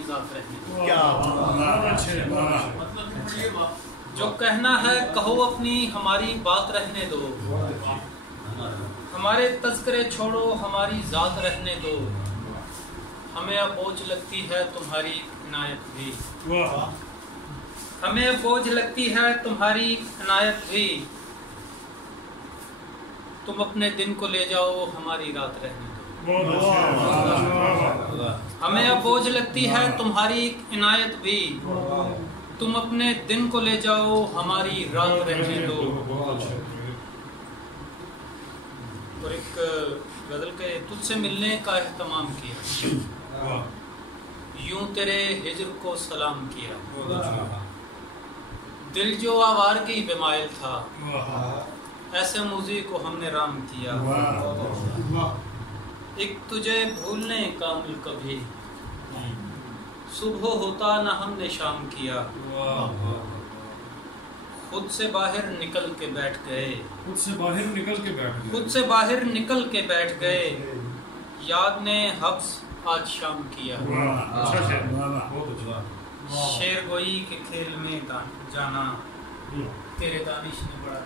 हमारी जात रहने दो। क्या जो कहना है कहो अपनी हमारी बात रहने दो। हमारे तस्करे छोड़ो हमारी जात रहने दो। हमें अब बोझ लगती है तुम्हारी इनायत भी। हमें अब बोझ लगती है तुम्हारी इनायत भी। तुम अपने दिन को ले जाओ हमारी रात रहने दो। हमें अब बोझ लगती है तुम्हारी इनायत भी। तुम अपने दिन को ले जाओ हमारी रात रहने दो। और एक गजल के तुझसे मिलने का एहतमाम किया, यूं तेरे हिज्र को सलाम किया। दिल जो आवारगी बेमाइल था, ऐसे मुझी को हमने राम किया। एक तुझे भूलने का अमल कभी सुबह होता न हमने शाम किया। खुद से बाहर निकल के बैठ गए। खुद से बाहर निकल के बैठ गए। खुद से बाहर निकल के बैठ गए। याद ने हब्स आज शाम किया। शेर गोई के खेल में जाना, तेरे दानिश ने बड़ा